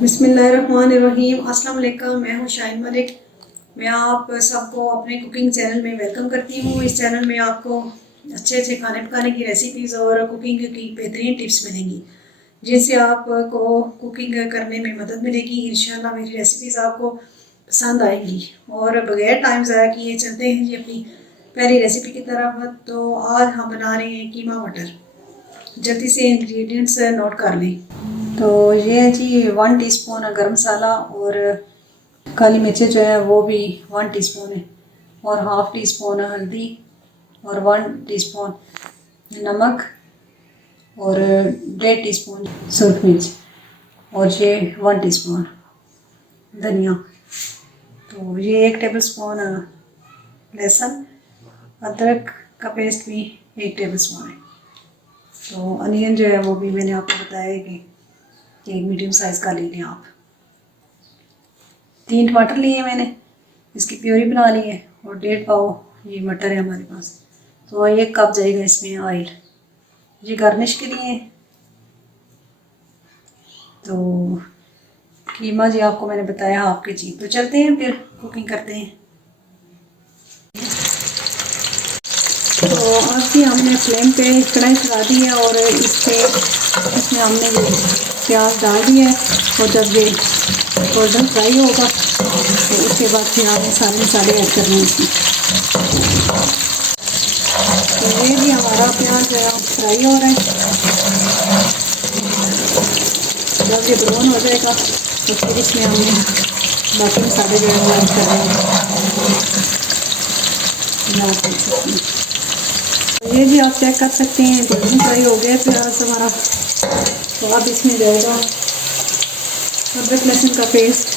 बिस्मिल्लाहिर्रहमानिर्रहीम। अस्सलाम वालेकुम। मैं हूँ शाहीन मलिक। मैं आप सबको अपने कुकिंग चैनल में वेलकम करती हूँ। इस चैनल में आपको अच्छे अच्छे खाने पकाने की रेसिपीज़ और कुकिंग की बेहतरीन टिप्स मिलेंगी, जिनसे आपको कुकिंग करने में मदद मिलेगी। इंशाल्लाह मेरी रेसिपीज़ आपको पसंद आएंगी। और बगैर टाइम ज़ाया किए चलते हैं जी अपनी पहली रेसिपी की तरफ। तो आज हम बना रहे हैं कीमा मटर। जल्दी से इंग्रेडिएंट्स नोट कर लें। तो ये है जी 1 टीस्पून गरम मसाला, और काली मिर्चें जो है वो भी 1 टीस्पून है, और हाफ़ टी स्पून हल्दी, और 1 टीस्पून नमक, और 1.5 टीस्पून सूरख मिर्च, और ये 1 टीस्पून धनिया। तो ये 1 टेबल स्पून लहसुन, अदरक का पेस्ट भी 1 टेबल स्पून है। तो अनियन जो है वो भी मैंने आपको बताया कि एक मीडियम साइज़ का ले लें आप। 3 टमाटर लिए मैंने, इसकी प्योरी बना ली है, और 1.5 पाव ये मटर है हमारे पास। तो 1 कप जाएगा इसमें ऑयल, ये गार्निश के लिए। तो कीमा जी आपको मैंने बताया हाफ के जी। तो चलते हैं फिर कुकिंग करते हैं। तो आपकी हमने फ्लेम पे कढ़ाई चढ़ा दी है, और इसमें हमने ये प्याज डाल दिया है। और जब ये गोल्डन फ्राई होगा तो उसके बाद फिर हमें सारे मसाले ऐड करने हैं इसमें। तो ये भी हमारा प्याज फ्राई हो रहा है। जब ये ब्राउन हो जाएगा तो फिर इसमें हमने बाकी मसाले जो है वो ऐड कर रहे हैं। तो ये भी आप चेक कर सकते हैं गोल्डन फ्राई हो गया प्याज हमारा। तो अब इसमें जाएगा अदरक लहसुन का पेस्ट,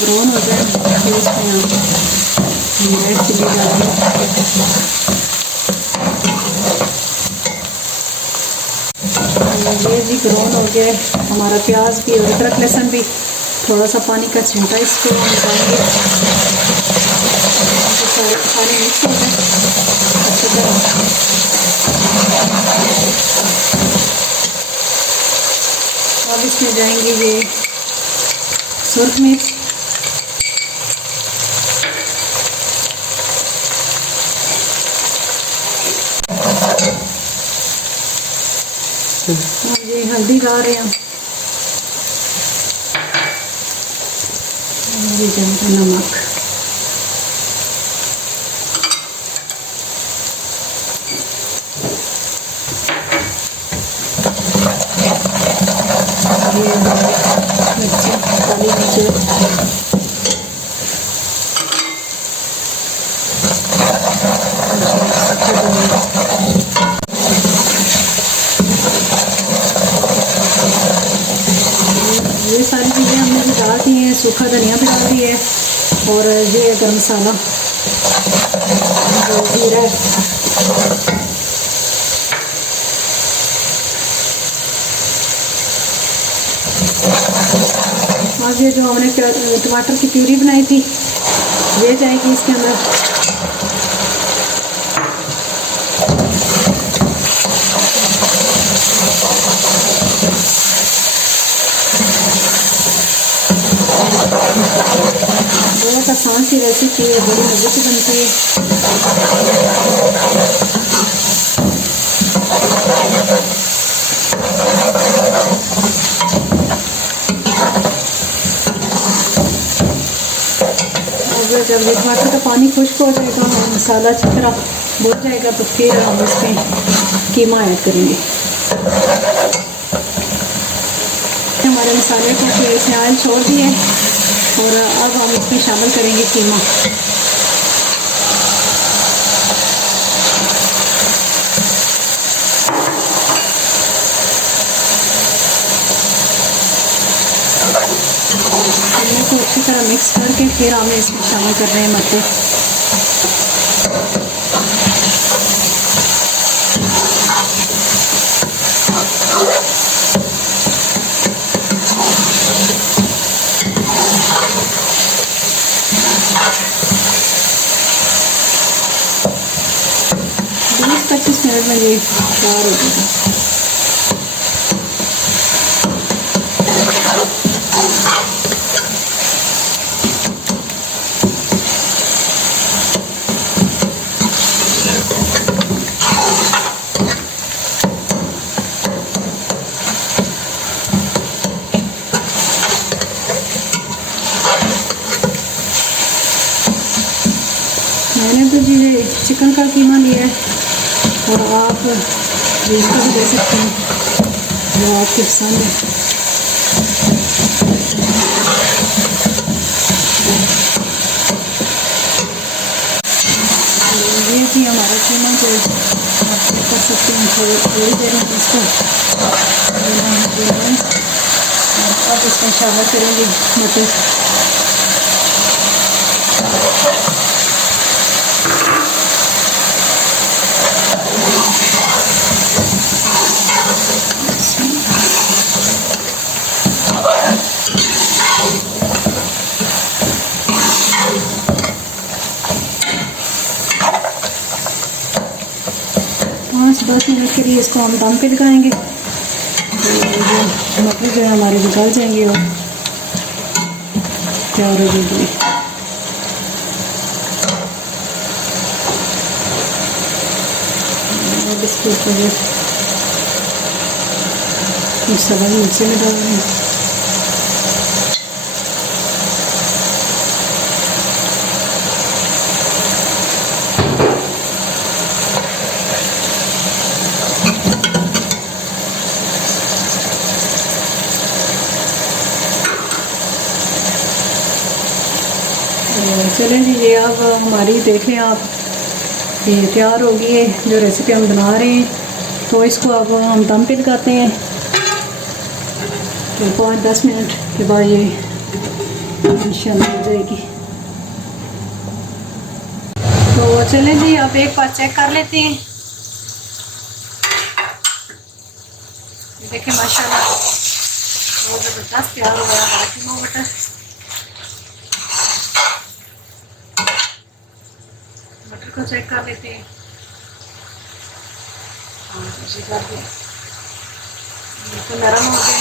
ब्राउन हो जाए फिर इसमें हम रेड चिली डालेंगे। ये भी ब्राउन हो गया हमारा प्याज भी, और अदरक लहसुन भी। थोड़ा सा पानी का छींटा इसको हम डालेंगे, सारे मसाले मिक्स हो जाए अच्छी तरह। अब इसमें जाएंगे ये सूरख मिर्च, ये हल्दी डाल रहे हैं, ये जाएगा नमक, ये मिर्ची, काली मिर्च, ये सारी चीज़ें हमने भी डाल दी हैं। सूखा धनिया भी डाल दी है, और ये गरम मसाला जो जीरा है। अब ये जो हमने टमाटर की प्यूरी बनाई थी ये जाएगी इसके अंदर। बहुत आसान सी रेसिपी है, बड़ी मज़े से बनती है। अब जब ये टमाटर का पानी खुश्क हो जाएगा और मसाला अच्छी तरह भुन जाएगा तो फिर हम इसमें कीमा ऐड करेंगे। हमारे मसाले को फिर इसने ऑयल छोड़ दिए और अब हम इसमें शामिल करेंगे कीमा। कीमे को अच्छी तरह मिक्स करके फिर हमें इसमें शामिल कर रहे हैं मटर। बीस 25 मिनट में ये तैयार हो जाएगा। मैंने तो जी ये चिकन का कीमा लिया है और आप बीफ का भी ले सकते हैं जो आपकी पसंद है। ये थी हमारा कीमा जो आप कर सकते हैं। थोड़ी देर में इसको अब इसमें शामिल करेंगे मटर। पाँच 10 मिनट के लिए इसको हम दम पे लगाएंगे। तो मटर जो है हमारे निकल जाएंगे और तैयार हो जाएगी। अब इसके ऊपर मसाला नीचे में डाल रहे हैं। चलें जी, ये अब हमारी देखें आप ये तैयार हो गई है जो रेसिपी हम बना रहे हैं। तो इसको अब हम दम पे लगाते हैं। तो 5-10 मिनट के बाद ये इंशाल्लाह हो जाएगी। तो चलें जी, आप एक बार चेक कर लेते हैं। देखें माशाल्लाह बहुत ज़बरदस्त तैयार हो गया हमारा कीमा मटर। मटर को चेक कर लेते हैं। हाँ जी, कर दिया, तो नरम हो गए।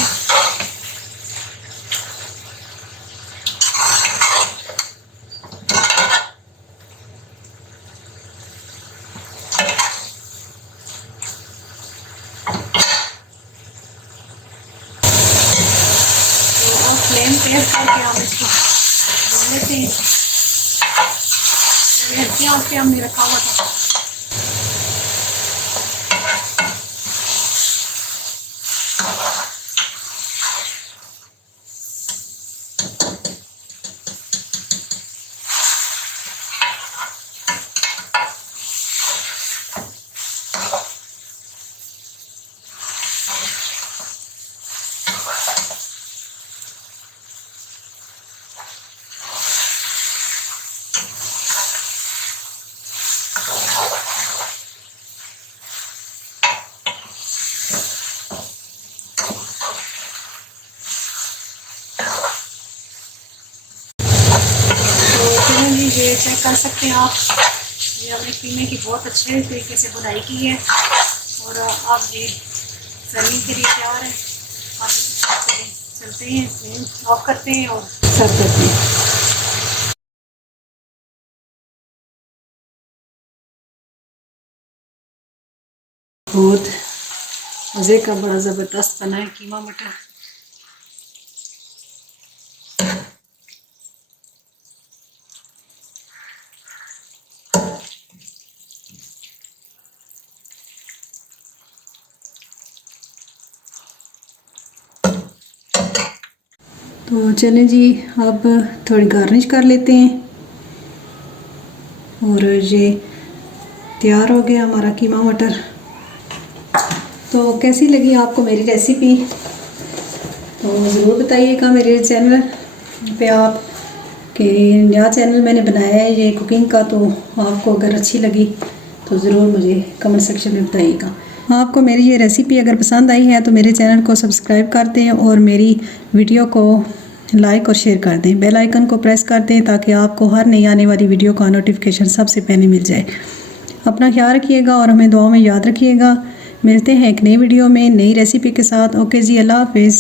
तो फ्लेम तेज करके हम इसको भून लेते हैं। हल्की आंच पे हमने रखा हुआ था। ये चेक कर सकते हैं आप, ये हमने कीमे की बहुत अच्छे तरीके से बुनाई की है और अब ये सर्विंग के लिए तैयार है। अब चलते हैं, फ्लेम ऑफ करते हैं और सर्व करते हैं। बहुत मज़े का बड़ा ज़बरदस्त बना है कीमा मटर। तो चलें जी, अब थोड़ी गार्निश कर लेते हैं। और ये तैयार हो गया हमारा कीमा मटर। तो कैसी लगी आपको मेरी रेसिपी, तो ज़रूर बताइएगा मेरे चैनल पे आप कि नया चैनल मैंने बनाया है ये कुकिंग का। तो आपको अगर अच्छी लगी तो ज़रूर मुझे कमेंट सेक्शन में बताइएगा। आपको मेरी ये रेसिपी अगर पसंद आई है तो मेरे चैनल को सब्सक्राइब कर दें और मेरी वीडियो को लाइक और शेयर कर दें। बेल आइकन को प्रेस कर दें ताकि आपको हर नई आने वाली वीडियो का नोटिफिकेशन सबसे पहले मिल जाए। अपना ख्याल रखिएगा और हमें दुआ में याद रखिएगा। मिलते हैं एक नई वीडियो में नई रेसिपी के साथ। ओके जी, अल्लाह हाफिज़।